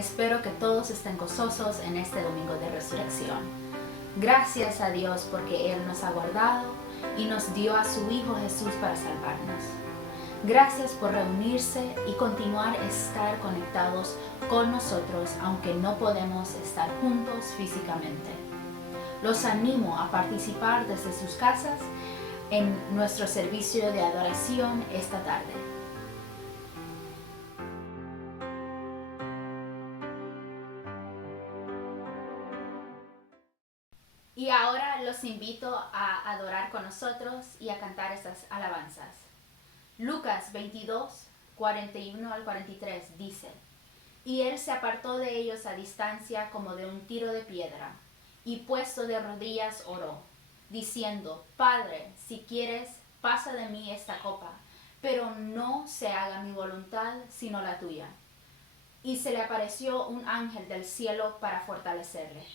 Espero que todos estén gozosos en este domingo de resurrección. Gracias a Dios porque Él nos ha guardado y nos dio a su Hijo Jesús para salvarnos. Gracias por reunirse y continuar a estar conectados con nosotros aunque no podemos estar juntos físicamente. Los animo a participar desde sus casas en nuestro servicio de adoración esta tarde. Y ahora los invito a adorar con nosotros y a cantar estas alabanzas. Lucas 22, 41 al 43 dice: Y él se apartó de ellos a distancia como de un tiro de piedra, y puesto de rodillas oró, diciendo: Padre, si quieres, pasa de mí esta copa, pero no se haga mi voluntad sino la tuya. Y se le apareció un ángel del cielo para fortalecerle.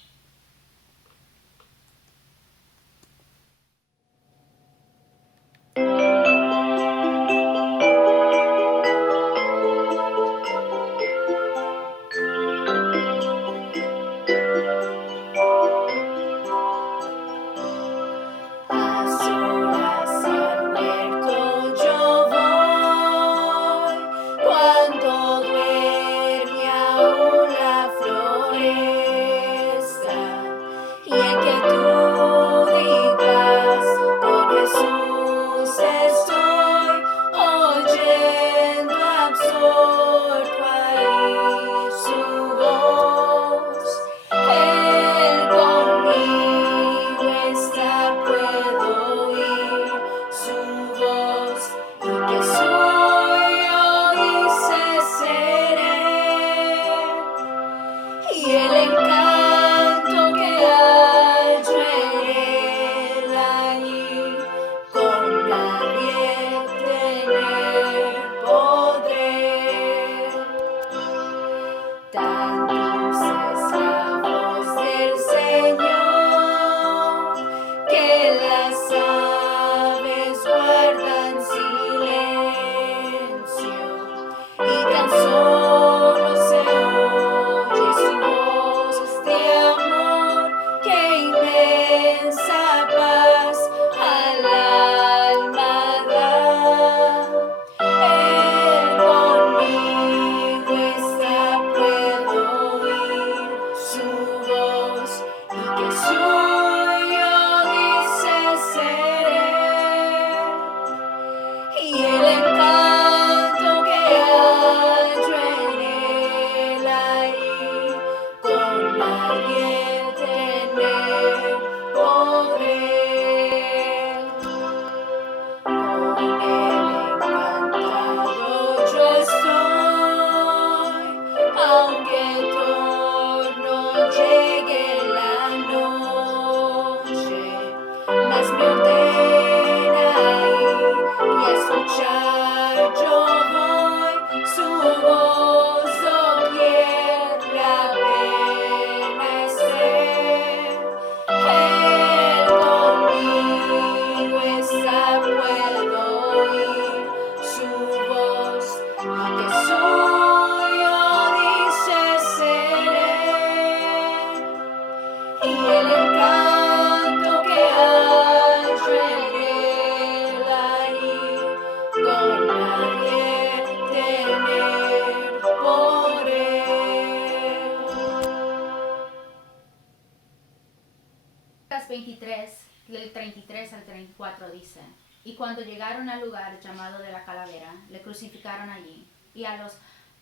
Lucas 23, del 33 al 34 dice: Y cuando llegaron al lugar llamado de la Calavera, le crucificaron allí, y a los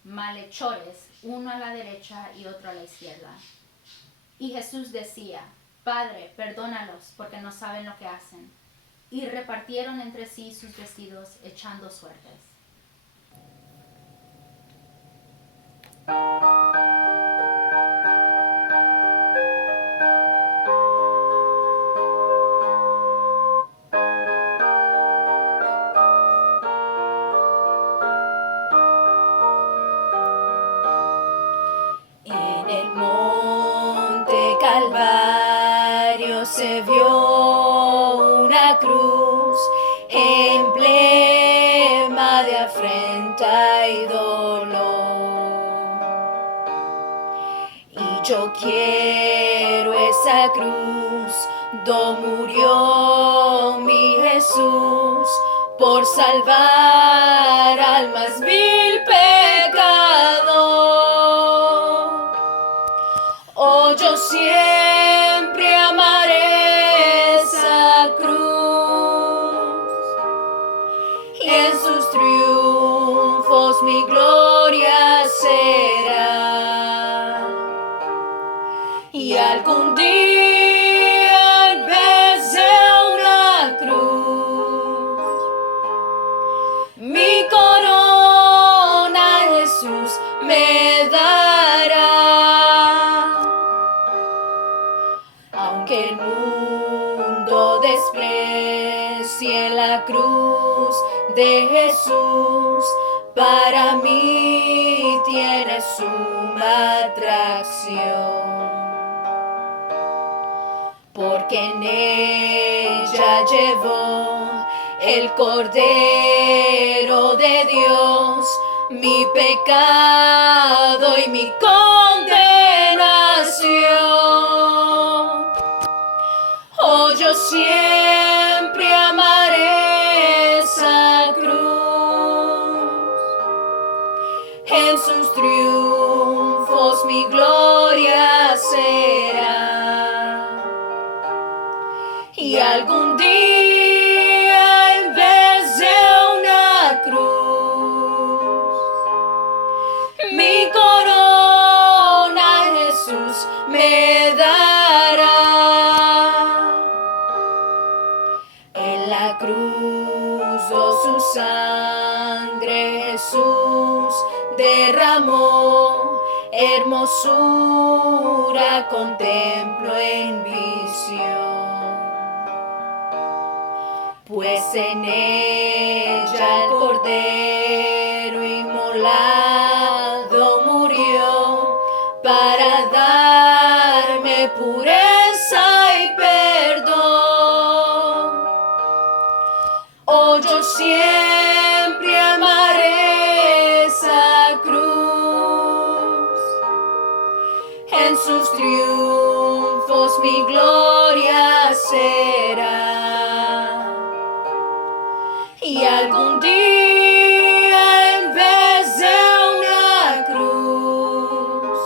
malhechores, uno a la derecha y otro a la izquierda. Y Jesús decía: Padre, perdónalos, porque no saben lo que hacen. Y repartieron entre sí sus vestidos, echando suertes. En el monte Calvario se vio una cruz, emblema de afrenta y dolor. Yo quiero esa cruz, do murió mi Jesús, por salvar al más vil pecador. Oh, yo siempre amaré esa cruz, y en sus triunfos mi gloria será. Y algún día en vez de una cruz, mi corona Jesús me dará. Aunque el mundo desprecie la cruz de Jesús, para mí tiene suma atracción, porque en ella llevó el Cordero de Dios mi pecado y mi condenación. Oh, yo siempre amaré esa cruz, en sus triunfos mi gloria será. Y algún día en vez de una cruz, mi corona Jesús me dará. En la cruz su sangre Jesús derramó, hermosura contemplo en visión. Pues en ella el Cordero inmolado murió, para darme pureza y perdón. Oh, yo siempre amaré esa cruz, en sus triunfos mi gloria será. Y algún día en vez de una cruz,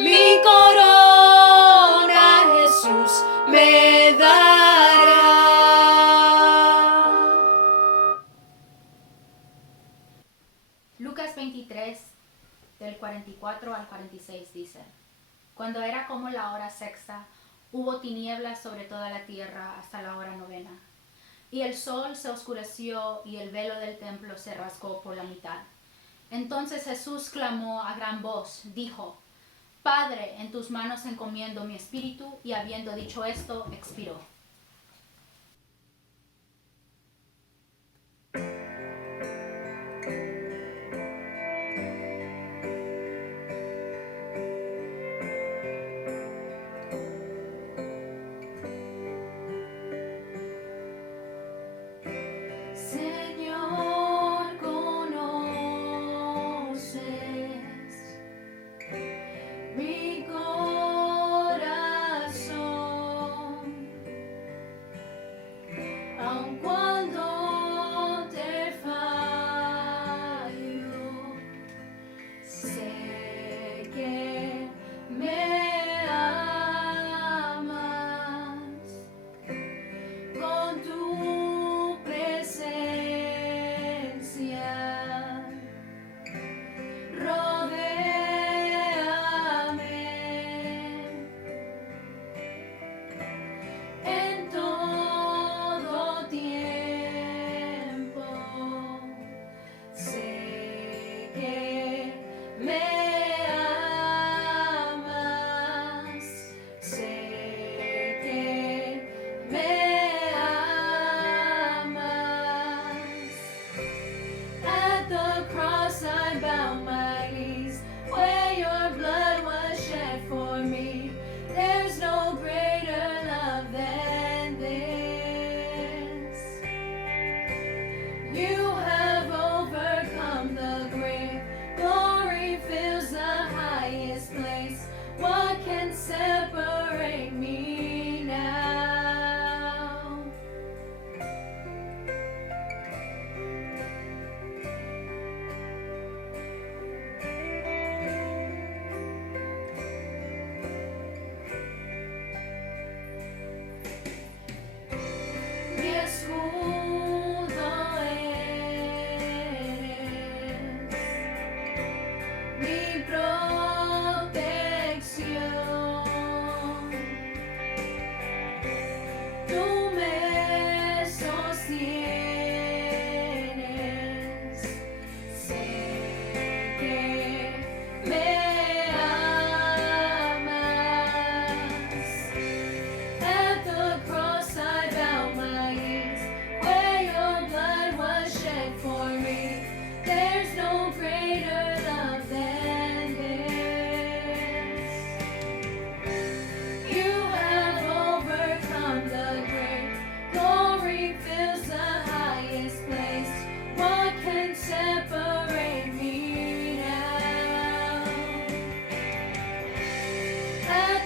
mi corona Jesús me dará. Lucas 23, del 44 al 46 dice: Cuando era como la hora sexta, hubo tinieblas sobre toda la tierra hasta la hora novena. Y el sol se oscureció y el velo del templo se rasgó por la mitad. Entonces Jesús clamó a gran voz, dijo: Padre, en tus manos encomiendo mi espíritu. Y habiendo dicho esto, expiró. Señor, conoces mi corazón.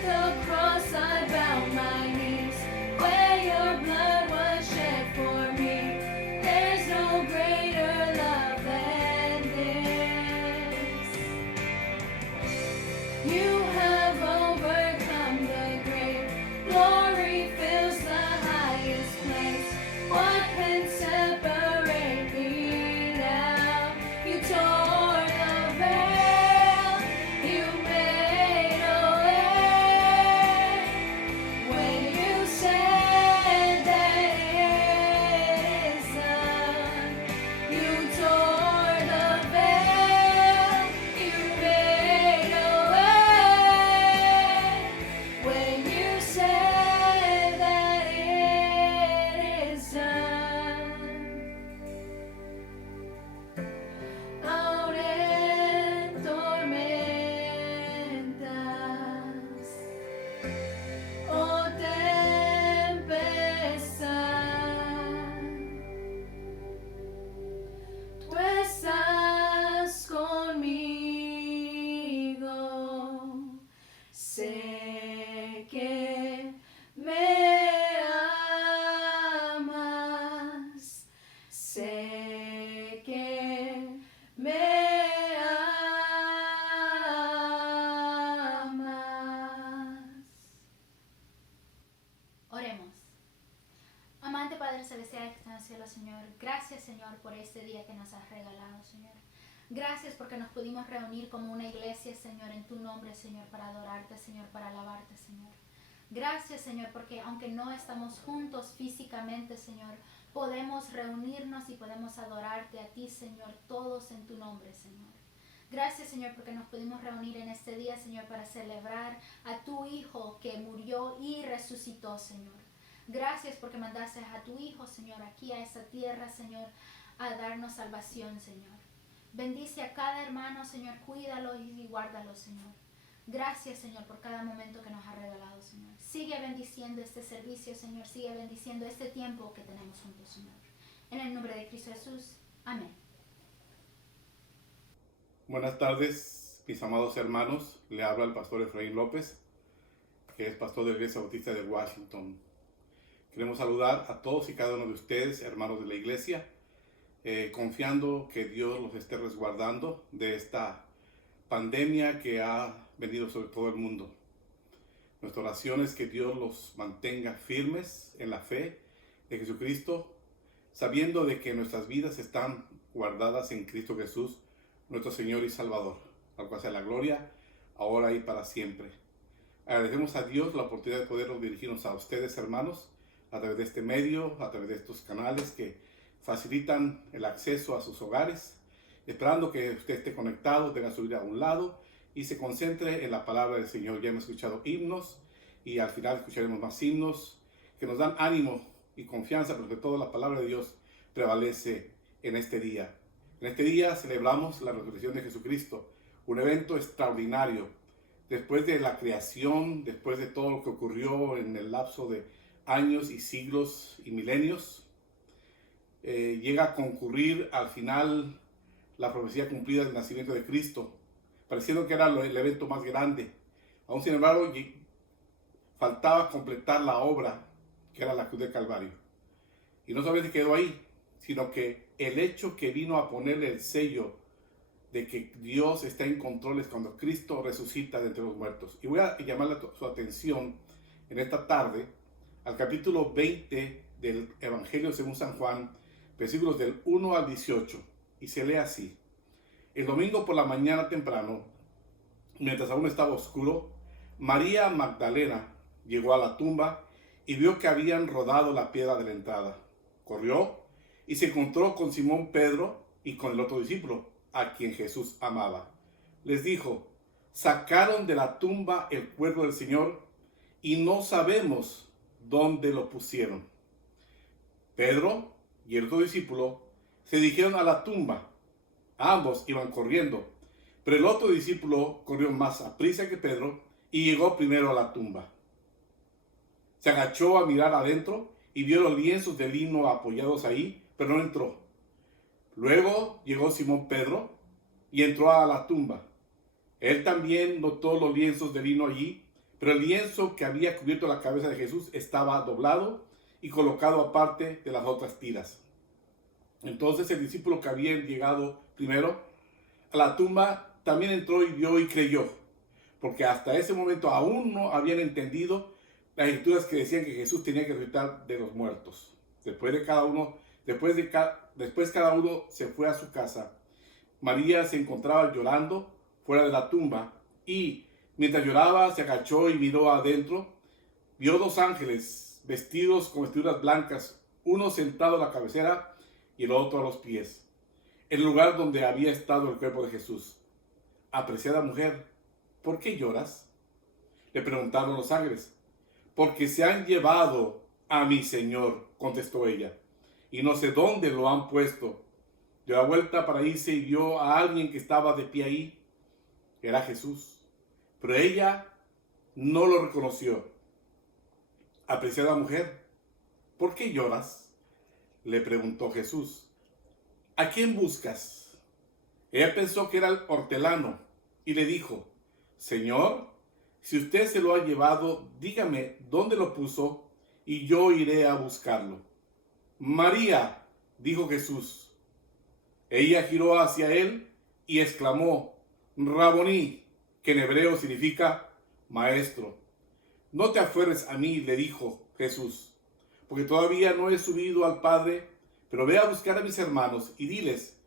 At the cross I bow my knees, where your blood was shed for me. There's no greater love than this. You have overcome the grave. Glory fills the highest place. What can separate me now? You tore the veil. You made a way. When you said that it is done, you tore the veil. You made a way. When you said that it is done. Out en tormentas, oh tempestad, tú estás conmigo. Sé que me amas. Sé que me amas. Oremos. Amante Padre Celestial que está en el cielo, Señor, gracias, Señor, por este día que nos has regalado, Señor. Gracias porque nos pudimos reunir como una iglesia, Señor, en tu nombre, Señor, para adorarte, Señor, para alabarte, Señor. Gracias, Señor, porque aunque no estamos juntos físicamente, Señor, podemos reunirnos y podemos adorarte a ti, Señor, todos en tu nombre, Señor. Gracias, Señor, porque nos pudimos reunir en este día, Señor, para celebrar a tu Hijo que murió y resucitó, Señor. Gracias porque mandaste a tu Hijo, Señor, aquí a esta tierra, Señor, a darnos salvación, Señor. Bendice a cada hermano, Señor, cuídalo y guárdalo, Señor. Gracias, Señor, por cada momento que nos ha regalado, Señor. Sigue bendiciendo este servicio, Señor. Sigue bendiciendo este tiempo que tenemos juntos, Señor. En el nombre de Cristo Jesús. Amén. Buenas tardes, mis amados hermanos. Le habla el pastor Efraín López, que es pastor de la Iglesia Bautista de Washington. Queremos saludar a todos y cada uno de ustedes, hermanos de la iglesia, confiando que Dios los esté resguardando de esta pandemia que ha venido sobre todo el mundo. Nuestra oración es que Dios los mantenga firmes en la fe de Jesucristo, sabiendo de que nuestras vidas están guardadas en Cristo Jesús, nuestro Señor y Salvador, al cual sea la gloria, ahora y para siempre. Agradecemos a Dios la oportunidad de poder dirigirnos a ustedes, hermanos, a través de este medio, a través de estos canales que facilitan el acceso a sus hogares, esperando que usted esté conectado, tenga su vida a un lado y se concentre en la palabra del Señor. Ya hemos escuchado himnos y al final escucharemos más himnos que nos dan ánimo y confianza, porque toda la palabra de Dios prevalece en este día. En este día celebramos la resurrección de Jesucristo, un evento extraordinario. Después de la creación, después de todo lo que ocurrió en el lapso de años y siglos y milenios, llega a concurrir al final la profecía cumplida del nacimiento de Cristo, pareciendo que era el evento más grande. Aún sin embargo, faltaba completar la obra que era la cruz del Calvario. Y no solamente quedó ahí, sino que el hecho que vino a ponerle el sello de que Dios está en control es cuando Cristo resucita de entre los muertos. Y voy a llamarle su atención en esta tarde al capítulo 20 del Evangelio según San Juan, versículos del 1 al 18, y se lee así. El domingo por la mañana temprano, mientras aún estaba oscuro, María Magdalena llegó a la tumba y vio que habían rodado la piedra de la entrada. Corrió y se encontró con Simón Pedro y con el otro discípulo, a quien Jesús amaba. Les dijo: sacaron de la tumba el cuerpo del Señor y no sabemos dónde lo pusieron. Pedro y el otro discípulo se dirigieron a la tumba. Ambos iban corriendo, pero el otro discípulo corrió más aprisa que Pedro y llegó primero a la tumba. Se agachó a mirar adentro y vio los lienzos de lino apoyados ahí, pero no entró. Luego llegó Simón Pedro y entró a la tumba. Él también notó los lienzos de lino allí, pero el lienzo que había cubierto la cabeza de Jesús estaba doblado y colocado aparte de las otras tiras. Entonces el discípulo que había llegado primero a la tumba también entró y vio y creyó, porque hasta ese momento aún no habían entendido las escrituras que decían que Jesús tenía que resucitar de los muertos. Después cada uno se fue a su casa. María se encontraba llorando fuera de la tumba y mientras lloraba se agachó y miró adentro. Vio dos ángeles vestidos con vestiduras blancas, uno sentado a la cabecera y el otro a los pies, en el lugar donde había estado el cuerpo de Jesús. Apreciada mujer, ¿por qué lloras?, le preguntaron los ángeles. Porque se han llevado a mi Señor, contestó ella, y no sé dónde lo han puesto. Dio la vuelta para irse y vio a alguien que estaba de pie ahí. Era Jesús, pero ella no lo reconoció. Apreciada mujer, ¿por qué lloras?, le preguntó Jesús. ¿A quién buscas? Ella pensó que era el hortelano y le dijo, Señor, si usted se lo ha llevado, dígame dónde lo puso y yo iré a buscarlo. María, dijo Jesús. Ella giró hacia él y exclamó, Raboní, que en hebreo significa maestro. No te aferres a mí, le dijo Jesús, porque todavía no he subido al Padre, pero ve a buscar a mis hermanos y diles,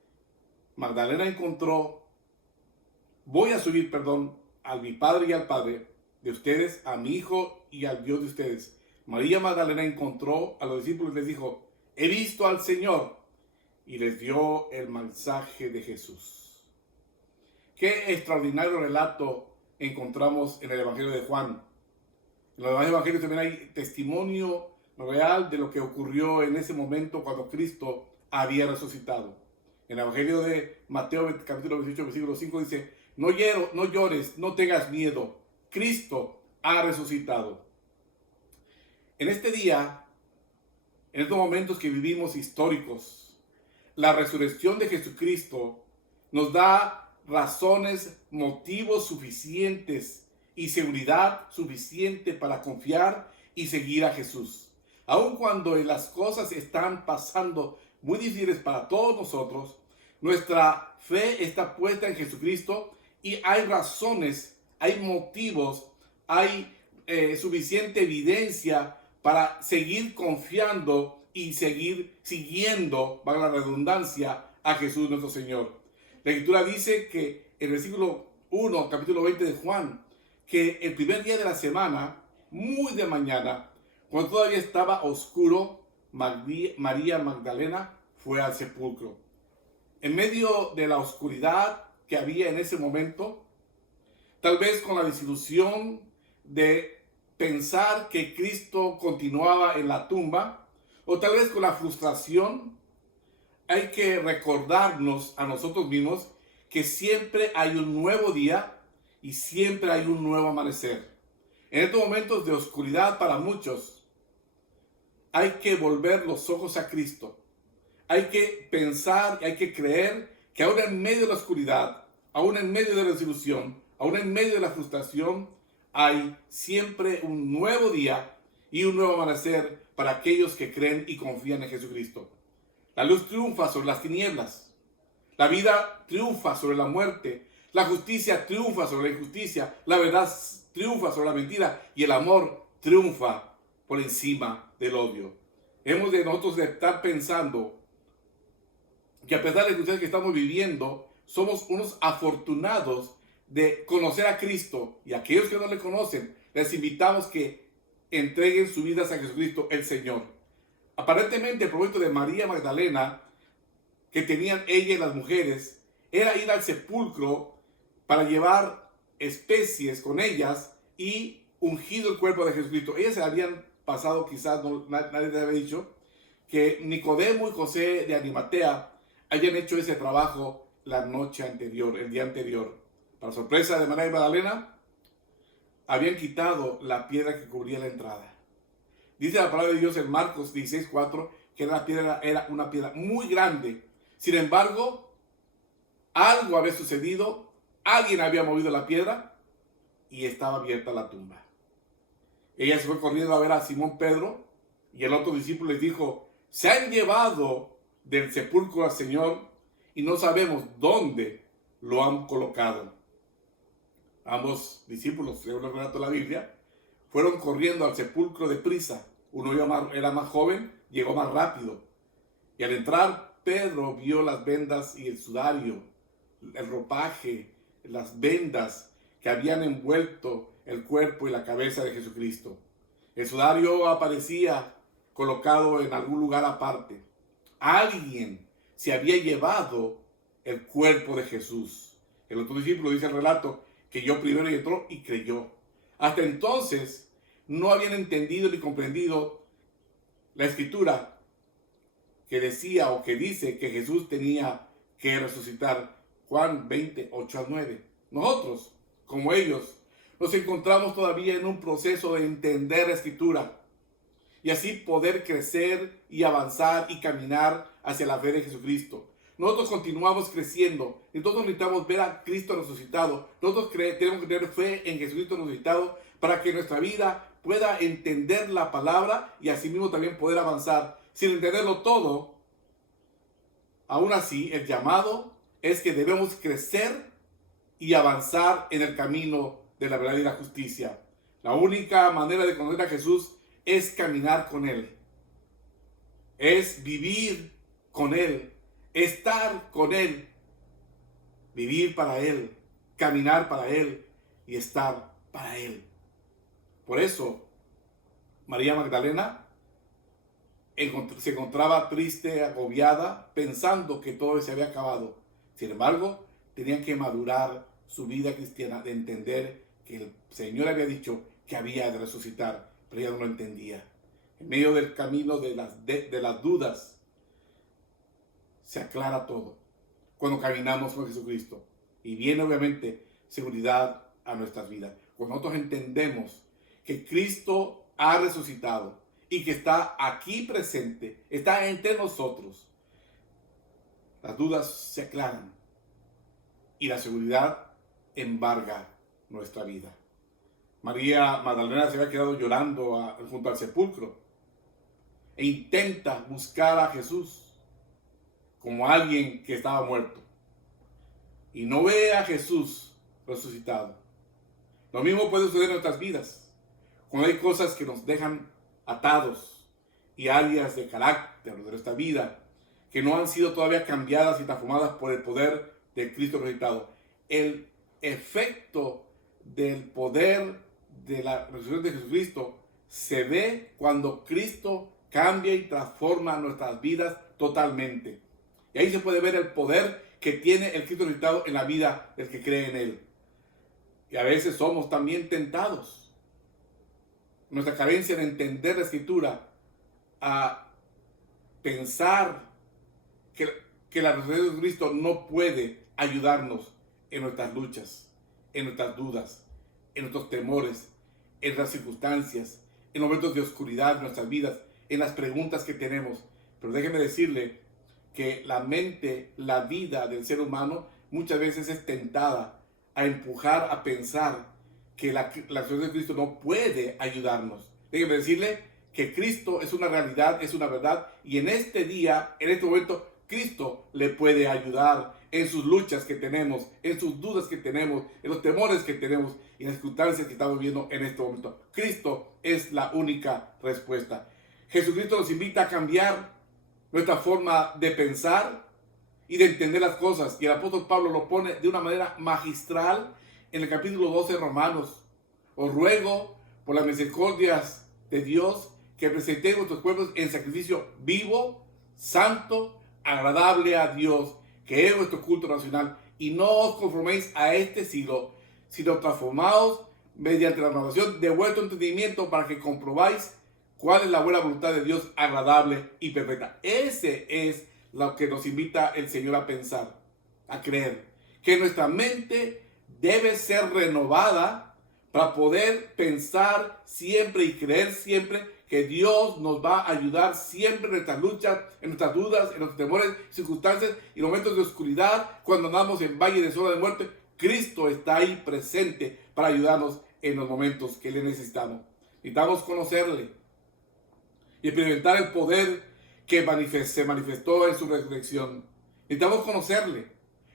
voy a subir a mi Padre y al Padre de ustedes, a mi Hijo y al Dios de ustedes. María Magdalena encontró a los discípulos y les dijo, he visto al Señor, y les dio el mensaje de Jesús. Qué extraordinario relato encontramos en el Evangelio de Juan. En los demás evangelios también hay testimonio real de lo que ocurrió en ese momento cuando Cristo había resucitado. En el Evangelio de Mateo, capítulo 18, versículo 5 dice, no llores, no tengas miedo, Cristo ha resucitado. En este día, en estos momentos que vivimos históricos, la resurrección de Jesucristo nos da razones, motivos suficientes y seguridad suficiente para confiar y seguir a Jesús. Aun cuando las cosas están pasando muy difíciles para todos nosotros, nuestra fe está puesta en Jesucristo y hay razones, hay motivos, hay suficiente evidencia para seguir confiando y seguir siguiendo, valga la redundancia, a Jesús nuestro Señor. La Escritura dice que en el versículo 1, capítulo 20 de Juan, que el primer día de la semana, muy de mañana, cuando todavía estaba oscuro, María Magdalena fue al sepulcro. En medio de la oscuridad que había en ese momento, tal vez con la desilusión de pensar que Cristo continuaba en la tumba, o tal vez con la frustración, hay que recordarnos a nosotros mismos que siempre hay un nuevo día y siempre hay un nuevo amanecer. En estos momentos de oscuridad para muchos, hay que volver los ojos a Cristo. Hay que pensar y hay que creer que aún en medio de la oscuridad, aún en medio de la desilusión, aún en medio de la frustración, hay siempre un nuevo día y un nuevo amanecer para aquellos que creen y confían en Jesucristo. La luz triunfa sobre las tinieblas. La vida triunfa sobre la muerte. La justicia triunfa sobre la injusticia. La verdad triunfa sobre la mentira. Y el amor triunfa por encima del odio. Hemos de nosotros de estar pensando que a pesar de las circunstancias que estamos viviendo, somos unos afortunados de conocer a Cristo. Y a aquellos que no le conocen, les invitamos que entreguen sus vidas a Jesucristo el Señor. Aparentemente el propósito de María Magdalena que tenían ella y las mujeres era ir al sepulcro para llevar especies con ellas y ungido el cuerpo de Jesucristo. Ellas se habían pasado, quizás nadie les había dicho, que Nicodemo y José de Arimatea hayan hecho ese trabajo la noche anterior, el día anterior. Para sorpresa de María Magdalena, habían quitado la piedra que cubría la entrada. Dice la palabra de Dios en Marcos 16:4 que la piedra era una piedra muy grande. Sin embargo, algo había sucedido, alguien había movido la piedra y estaba abierta la tumba. Ella se fue corriendo a ver a Simón Pedro y el otro discípulo les dijo: se han llevado del sepulcro al Señor y no sabemos dónde lo han colocado. Ambos discípulos, según el relato de la Biblia, fueron corriendo al sepulcro deprisa. Uno era más joven, llegó más rápido. Y al entrar, Pedro vio las vendas y el sudario, el ropaje, las vendas que habían envuelto el cuerpo y la cabeza de Jesucristo. El sudario aparecía colocado en algún lugar aparte. Alguien se había llevado el cuerpo de Jesús. El otro discípulo, dice el relato, que yo primero y entró y creyó. Hasta entonces no habían entendido ni comprendido la escritura que decía o que dice que Jesús tenía que resucitar. Juan 20, 8 al 9. Nosotros, como ellos, nos encontramos todavía en un proceso de entender la escritura y así poder crecer y avanzar y caminar hacia la fe de Jesucristo. Nosotros continuamos creciendo. Nosotros necesitamos ver a Cristo resucitado. Nosotros tenemos que tener fe en Jesucristo resucitado para que nuestra vida pueda entender la palabra y asimismo también poder avanzar. Sin entenderlo todo, aún así el llamado es que debemos crecer y avanzar en el camino de la verdad y la justicia. La única manera de conocer a Jesús es caminar con Él. Es vivir con Él. Estar con Él, vivir para Él, caminar para Él y estar para Él. Por eso, María Magdalena se encontraba triste, agobiada, pensando que todo se había acabado. Sin embargo, tenían que madurar su vida cristiana, de entender que el Señor había dicho que había de resucitar, pero ella no lo entendía. En medio del camino de las dudas, se aclara todo cuando caminamos con Jesucristo y viene obviamente seguridad a nuestras vidas. Cuando nosotros entendemos que Cristo ha resucitado y que está aquí presente, está entre nosotros, las dudas se aclaran y la seguridad embarga nuestra vida. María Magdalena se había quedado llorando junto al sepulcro e intenta buscar a Jesús como alguien que estaba muerto y no ve a Jesús resucitado. Lo mismo puede suceder en nuestras vidas, cuando hay cosas que nos dejan atados y áreas de carácter de nuestra vida que no han sido todavía cambiadas y transformadas por el poder de Cristo resucitado. El efecto del poder de la resurrección de Jesucristo se ve cuando Cristo cambia y transforma nuestras vidas totalmente. Y ahí se puede ver el poder que tiene el Cristo resucitado en la vida del que cree en Él. Y a veces somos también tentados, nuestra carencia de entender la Escritura, a pensar que la resurrección de Cristo no puede ayudarnos en nuestras luchas, en nuestras dudas, en nuestros temores, en las circunstancias, en momentos de oscuridad de nuestras vidas, en las preguntas que tenemos. Pero déjeme decirle que la mente, la vida del ser humano muchas veces es tentada a empujar a pensar que la resurrección de Cristo no puede ayudarnos. Déjeme decirle que Cristo es una realidad, es una verdad, y en este día, en este momento, Cristo le puede ayudar en sus luchas que tenemos, en sus dudas que tenemos, en los temores que tenemos y en las circunstancias que estamos viviendo en este momento. Cristo es la única respuesta. Jesucristo nos invita a cambiar nuestra forma de pensar y de entender las cosas. Y el apóstol Pablo lo pone de una manera magistral en el capítulo 12 de Romanos. Os ruego por las misericordias de Dios que presentéis vuestros cuerpos en sacrificio vivo, santo, agradable a Dios, que es vuestro culto racional. Y no os conforméis a este siglo, sino transformaos mediante la renovación de vuestro entendimiento para que comprobáis cuál es la buena voluntad de Dios, agradable y perfecta. Ese es lo que nos invita el Señor a pensar, a creer. Que nuestra mente debe ser renovada para poder pensar siempre y creer siempre que Dios nos va a ayudar siempre en nuestras luchas, en nuestras dudas, en nuestros temores, circunstancias y momentos de oscuridad. Cuando andamos en valle de sombra de muerte, Cristo está ahí presente para ayudarnos en los momentos que le necesitamos. Necesitamos conocerle y experimentar el poder que se manifestó en su resurrección. Necesitamos conocerle.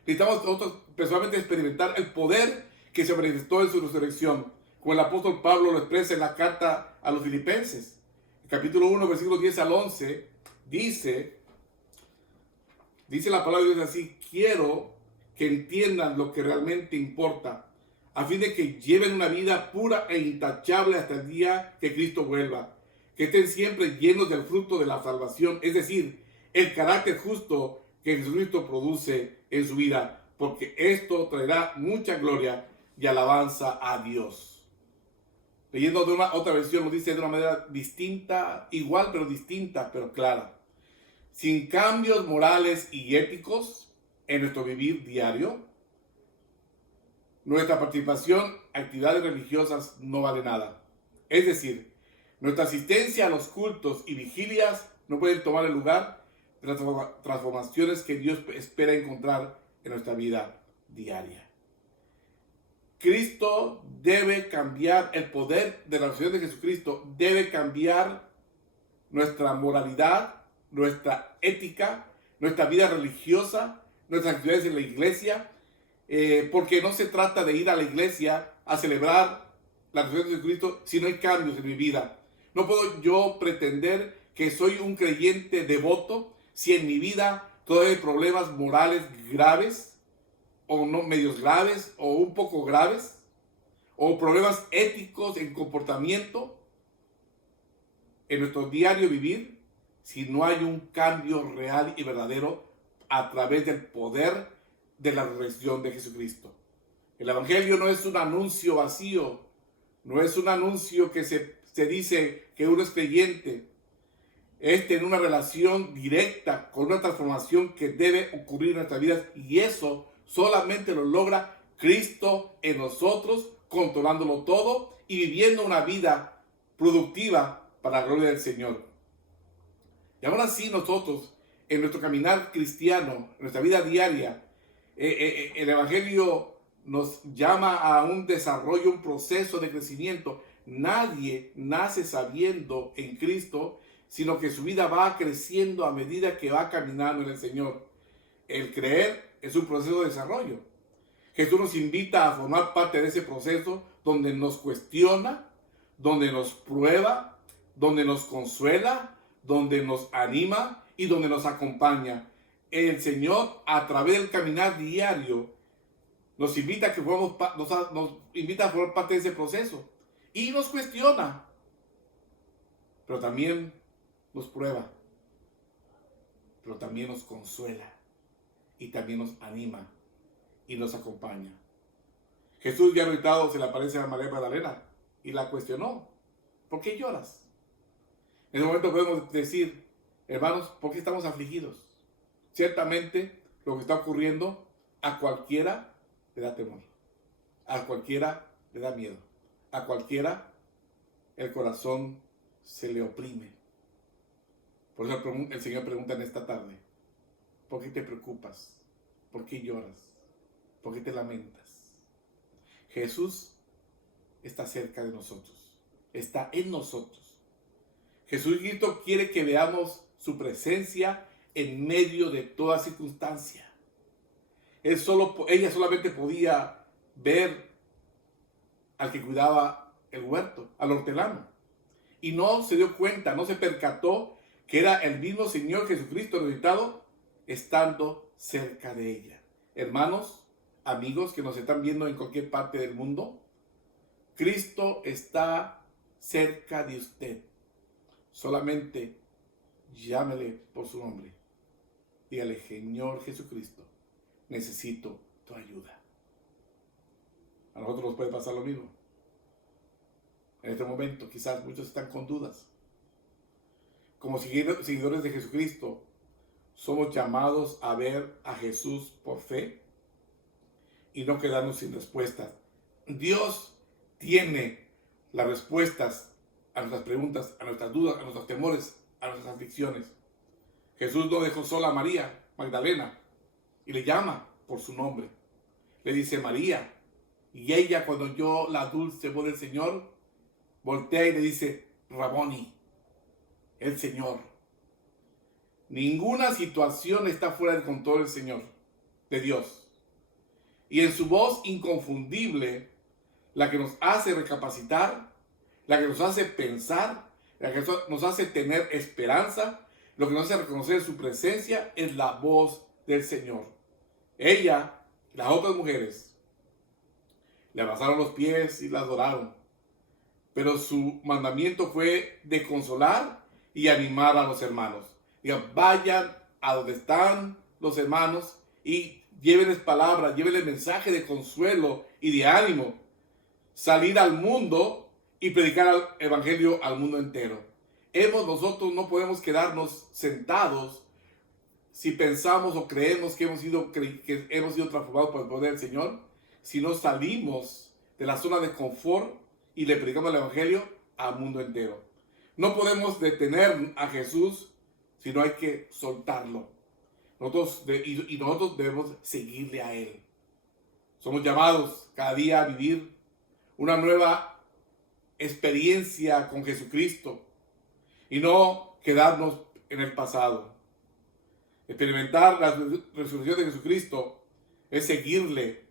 Necesitamos nosotros personalmente experimentar el poder que se manifestó en su resurrección, como el apóstol Pablo lo expresa en la carta a los Filipenses. El capítulo 1, versículos 10 al 11, dice la palabra de Dios así: quiero que entiendan lo que realmente importa, a fin de que lleven una vida pura e intachable hasta el día que Cristo vuelva. Que estén siempre llenos del fruto de la salvación, es decir, el carácter justo que Jesucristo produce en su vida, porque esto traerá mucha gloria y alabanza a Dios. Leyendo de otra versión, nos dice de una manera distinta, igual pero distinta, pero clara. Sin cambios morales y éticos en nuestro vivir diario, nuestra participación en actividades religiosas no vale nada. Es decir, nuestra asistencia a los cultos y vigilias no pueden tomar el lugar de las transformaciones que Dios espera encontrar en nuestra vida diaria. Cristo debe cambiar, el poder de la resurrección de Jesucristo debe cambiar nuestra moralidad, nuestra ética, nuestra vida religiosa, nuestras actividades en la iglesia, porque no se trata de ir a la iglesia a celebrar la resurrección de Jesucristo si no hay cambios en mi vida. No puedo yo pretender que soy un creyente devoto si en mi vida todavía hay problemas morales graves, o no medios graves, o un poco graves, o problemas éticos en comportamiento en nuestro diario vivir, si no hay un cambio real y verdadero a través del poder de la resurrección de Jesucristo. El Evangelio no es un anuncio vacío, no es un anuncio que se dice que uno es creyente. Es tener una relación directa con una transformación que debe ocurrir en nuestras vidas, y eso solamente lo logra Cristo en nosotros, controlándolo todo y viviendo una vida productiva para la gloria del Señor. Y aún así nosotros, en nuestro caminar cristiano, en nuestra vida diaria, el Evangelio nos llama a un desarrollo, un proceso de crecimiento. Nadie nace sabiendo en Cristo, sino que su vida va creciendo a medida que va caminando en el Señor. El creer es un proceso de desarrollo. Jesús nos invita a formar parte de ese proceso donde nos cuestiona, donde nos prueba, donde nos consuela, donde nos anima y donde nos acompaña. El Señor, a través del caminar diario, nos invita a que nos invita a formar parte de ese proceso y nos cuestiona, pero también nos prueba, pero también nos consuela y también nos anima y nos acompaña. Jesús, ya ahorita, se le aparece a María Magdalena y la cuestionó: ¿por qué lloras? En ese momento podemos decir: hermanos, ¿por qué estamos afligidos? Ciertamente lo que está ocurriendo a cualquiera le da temor, a cualquiera le da miedo, a cualquiera el corazón se le oprime. Por eso el Señor pregunta en esta tarde: ¿por qué te preocupas? ¿Por qué lloras? ¿Por qué te lamentas? Jesús está cerca de nosotros, está en nosotros. Jesucristo quiere que veamos su presencia en medio de toda circunstancia. Ella solamente podía ver al que cuidaba el huerto, al hortelano, y no se dio cuenta, no se percató que era el mismo Señor Jesucristo resucitado estando cerca de ella. Hermanos, amigos que nos están viendo en cualquier parte del mundo, Cristo está cerca de usted. Solamente llámele por su nombre. Dígale: Señor Jesucristo, necesito tu ayuda. A nosotros nos puede pasar lo mismo. En este momento quizás muchos están con dudas. Como seguidores de Jesucristo, somos llamados a ver a Jesús por fe y no quedarnos sin respuestas. Dios tiene las respuestas a nuestras preguntas, a nuestras dudas, a nuestros temores, a nuestras aflicciones. Jesús no dejó sola a María Magdalena y le llama por su nombre. Le dice: María. Y ella, cuando oyó la dulce voz del Señor, voltea y le dice, Raboni, el Señor. Ninguna situación está fuera del control del Señor, de Dios. Y en su voz inconfundible, la que nos hace recapacitar, la que nos hace pensar, la que nos hace tener esperanza, lo que nos hace reconocer su presencia, es la voz del Señor. Ella, las otras mujeres, le abrazaron los pies y la adoraron. Pero su mandamiento fue de consolar y animar a los hermanos. Digan, vayan a donde están los hermanos y llévenles palabras, llévenles mensaje de consuelo y de ánimo. Salir al mundo y predicar el evangelio al mundo entero. Nosotros no podemos quedarnos sentados si pensamos o creemos que hemos sido transformados por el poder del Señor, si no salimos de la zona de confort y le predicamos el evangelio al mundo entero. No podemos detener a Jesús, sino hay que soltarlo. Nosotros debemos seguirle a Él. Somos llamados cada día a vivir una nueva experiencia con Jesucristo y no quedarnos en el pasado. Experimentar la resurrección de Jesucristo es seguirle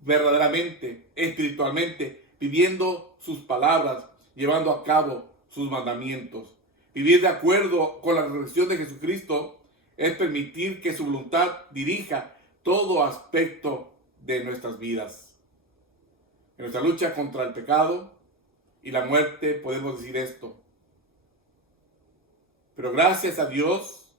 verdaderamente, espiritualmente, viviendo sus palabras, llevando a cabo sus mandamientos. Vivir de acuerdo con la resurrección de Jesucristo es permitir que su voluntad dirija todo aspecto de nuestras vidas. En nuestra lucha contra el pecado y la muerte podemos decir esto. Pero gracias a Dios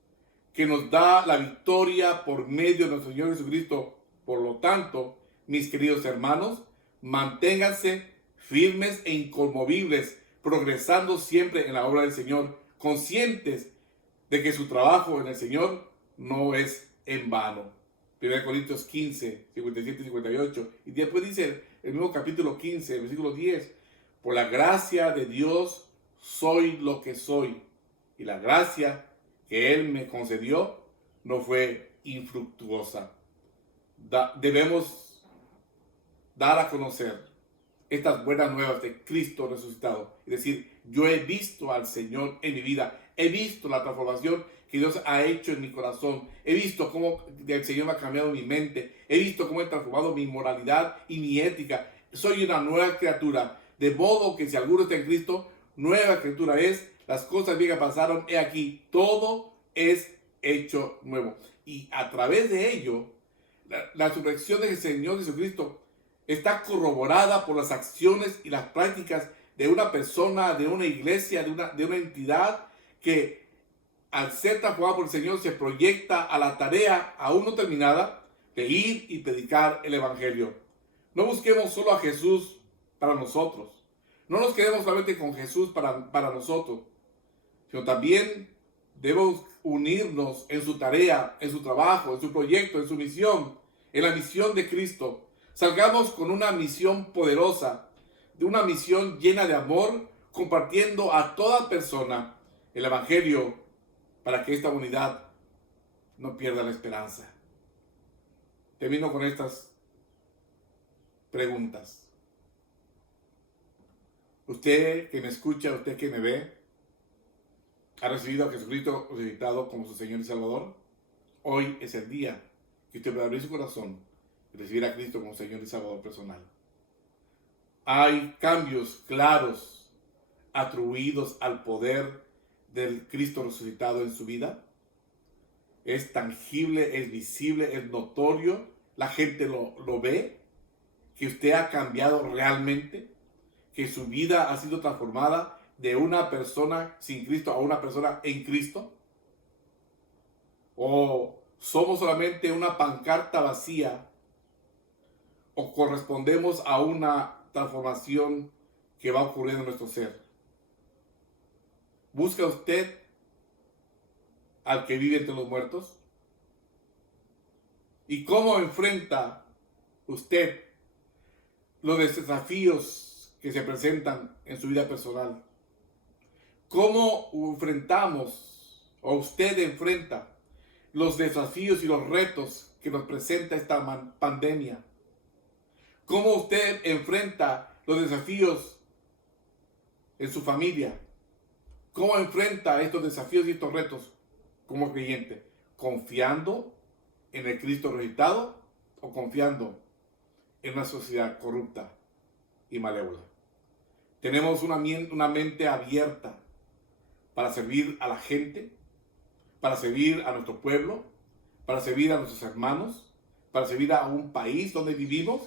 que nos da la victoria por medio de nuestro Señor Jesucristo. Por lo tanto, mis queridos hermanos, manténganse firmes e inconmovibles, progresando siempre en la obra del Señor, conscientes de que su trabajo en el Señor no es en vano. 1 Corintios 15, 57 y 58. Y después dice el mismo capítulo 15, versículo 10. Por la gracia de Dios soy lo que soy. Y la gracia que Él me concedió no fue infructuosa. Debemos dar a conocer estas buenas nuevas de Cristo resucitado. Es decir, yo he visto al Señor en mi vida. He visto la transformación que Dios ha hecho en mi corazón. He visto cómo el Señor me ha cambiado mi mente. He visto cómo ha transformado mi moralidad y mi ética. Soy una nueva criatura. De modo que si alguno está en Cristo, nueva criatura es. Las cosas viejas pasaron. He aquí, todo es hecho nuevo. Y a través de ello, la resurrección del Señor Jesucristo está corroborada por las acciones y las prácticas de una persona, de una iglesia, de una entidad que al ser transformada por el Señor se proyecta a la tarea aún no terminada de ir y predicar el evangelio. No busquemos solo a Jesús para nosotros. No nos quedemos solamente con Jesús para nosotros, sino también debemos unirnos en su tarea, en su trabajo, en su proyecto, en su misión, en la misión de Cristo. Salgamos con una misión poderosa, de una misión llena de amor, compartiendo a toda persona el evangelio para que esta humanidad no pierda la esperanza. Termino con estas preguntas. Usted que me escucha, usted que me ve, ¿ha recibido a Jesucristo resucitado como su Señor y Salvador? Hoy es el día que usted puede abrir su corazón y recibir a Cristo como Señor y Salvador personal. Hay cambios claros atribuidos al poder del Cristo resucitado en su vida. Es tangible, es visible, es notorio. La gente lo ve, que usted ha cambiado realmente, que su vida ha sido transformada de una persona sin Cristo a una persona en Cristo. O somos solamente una pancarta vacía, o correspondemos a una transformación que va ocurriendo en nuestro ser. ¿Busca usted al que vive entre los muertos? ¿Y cómo enfrenta usted los desafíos que se presentan en su vida personal? ¿Cómo enfrentamos, o usted enfrenta, los desafíos y los retos que nos presenta esta pandemia? ¿Cómo usted enfrenta los desafíos en su familia. ¿Cómo enfrenta estos desafíos y estos retos como creyente? ¿Confiando en el Cristo resucitado o confiando en una sociedad corrupta y malévola? Tenemos una mente abierta para servir a la gente, para servir a nuestro pueblo, para servir a nuestros hermanos, para servir a un país donde vivimos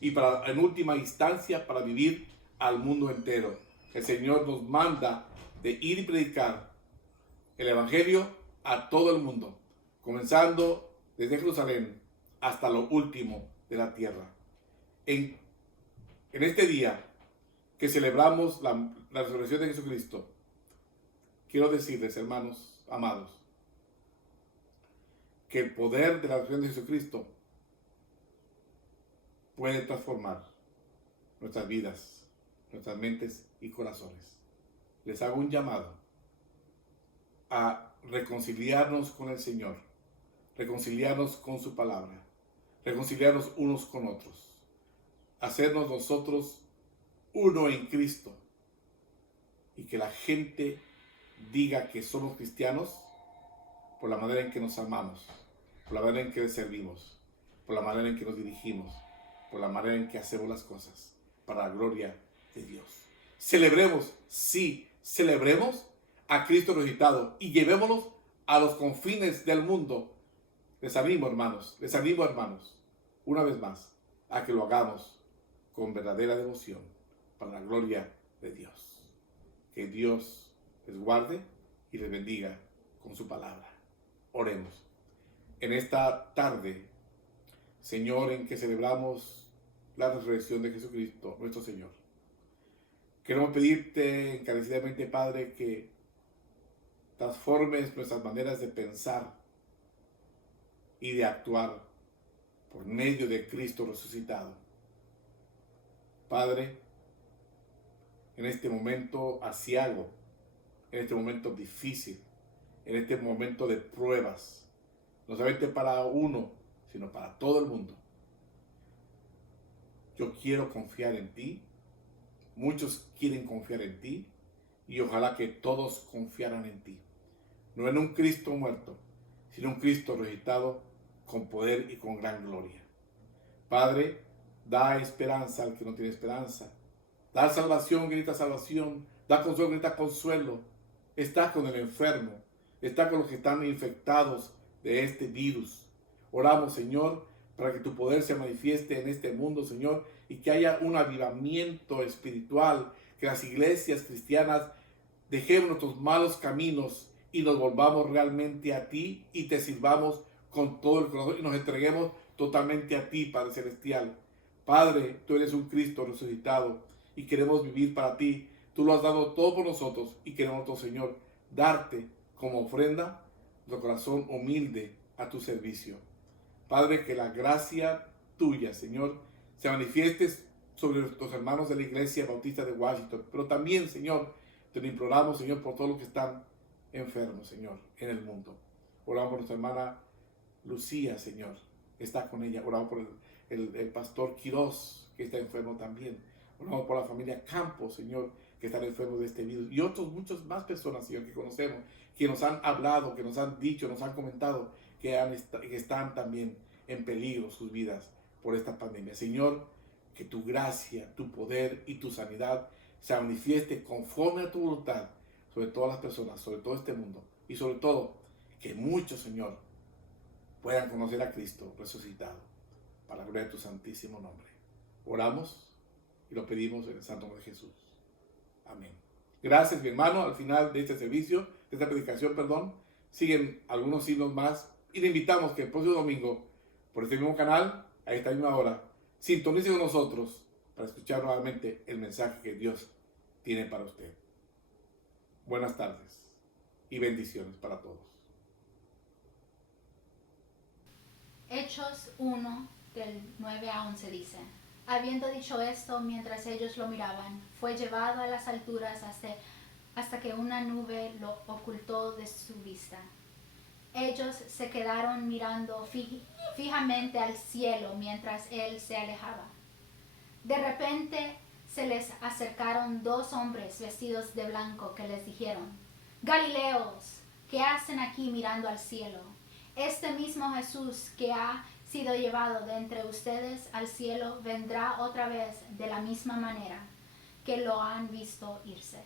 y para, en última instancia, para vivir al mundo entero. El Señor nos manda de ir y predicar el Evangelio a todo el mundo, comenzando desde Jerusalén hasta lo último de la tierra. En este día que celebramos la resurrección de Jesucristo, quiero decirles, hermanos amados, que el poder de la resurrección de Jesucristo puede transformar nuestras vidas, nuestras mentes y corazones. Les hago un llamado a reconciliarnos con el Señor, reconciliarnos con su palabra, reconciliarnos unos con otros, hacernos nosotros uno en Cristo y que la gente diga que somos cristianos por la manera en que nos amamos, por la manera en que servimos, por la manera en que nos dirigimos, por la manera en que hacemos las cosas para la gloria de Dios. Celebremos, sí, celebremos a Cristo resucitado y llevémonos a los confines del mundo. Les animo, hermanos, una vez más, a que lo hagamos con verdadera devoción para la gloria de Dios. Que Dios les guarde y les bendiga con su palabra. Oremos. En esta tarde, Señor, en que celebramos la resurrección de Jesucristo, nuestro Señor, queremos pedirte encarecidamente, Padre, que transformes nuestras maneras de pensar y de actuar por medio de Cristo resucitado. Padre, en este momento aciago, en este momento difícil, en este momento de pruebas, no solamente para uno, sino para todo el mundo, yo quiero confiar en ti. Muchos quieren confiar en ti y ojalá que todos confiaran en ti. No en un Cristo muerto, sino un Cristo resucitado con poder y con gran gloria. Padre, da esperanza al que no tiene esperanza. Da salvación, grita salvación. Da consuelo, grita consuelo. Está con el enfermo. Está con los que están infectados de este virus. Oramos, Señor, para que tu poder se manifieste en este mundo, Señor, y que haya un avivamiento espiritual, que las iglesias cristianas dejemos nuestros malos caminos y nos volvamos realmente a ti y te sirvamos con todo el corazón y nos entreguemos totalmente a ti, Padre Celestial. Padre, tú eres un Cristo resucitado y queremos vivir para ti. Tú lo has dado todo por nosotros y queremos, nosotros, Señor, darte como ofrenda nuestro corazón humilde a tu servicio. Padre, que la gracia tuya, Señor, se manifieste sobre nuestros hermanos de la Iglesia Bautista de Washington. Pero también, Señor, te lo imploramos, Señor, por todos los que están enfermos, Señor, en el mundo. Oramos por nuestra hermana Lucía, Señor, está con ella. Oramos por el pastor Quirós, que está enfermo también. Oramos por la familia Campos, Señor, que están enfermos de este virus. Y muchas más personas, Señor, que conocemos, que nos han hablado, que nos han dicho, nos han comentado, que están también en peligro sus vidas por esta pandemia. Señor, que tu gracia, tu poder y tu sanidad se manifieste conforme a tu voluntad sobre todas las personas, sobre todo este mundo. Y sobre todo, que muchos, Señor, puedan conocer a Cristo resucitado, para la gloria de tu santísimo nombre. Oramos y lo pedimos en el santo nombre de Jesús. Amén. Gracias, mi hermano. Al final de este servicio, de esta predicación, siguen algunos signos más. Y le invitamos que el próximo domingo, por este mismo canal, a esta misma hora, sintonice con nosotros para escuchar nuevamente el mensaje que Dios tiene para usted. Buenas tardes y bendiciones para todos. Hechos 1, del 9 a 11 dice: Habiendo dicho esto, mientras ellos lo miraban, fue llevado a las alturas hasta que una nube lo ocultó de su vista. Ellos se quedaron mirando fijamente al cielo mientras él se alejaba. De repente se les acercaron 2 hombres vestidos de blanco que les dijeron: Galileos, ¿qué hacen aquí mirando al cielo? Este mismo Jesús que ha sido llevado de entre ustedes al cielo vendrá otra vez de la misma manera que lo han visto irse.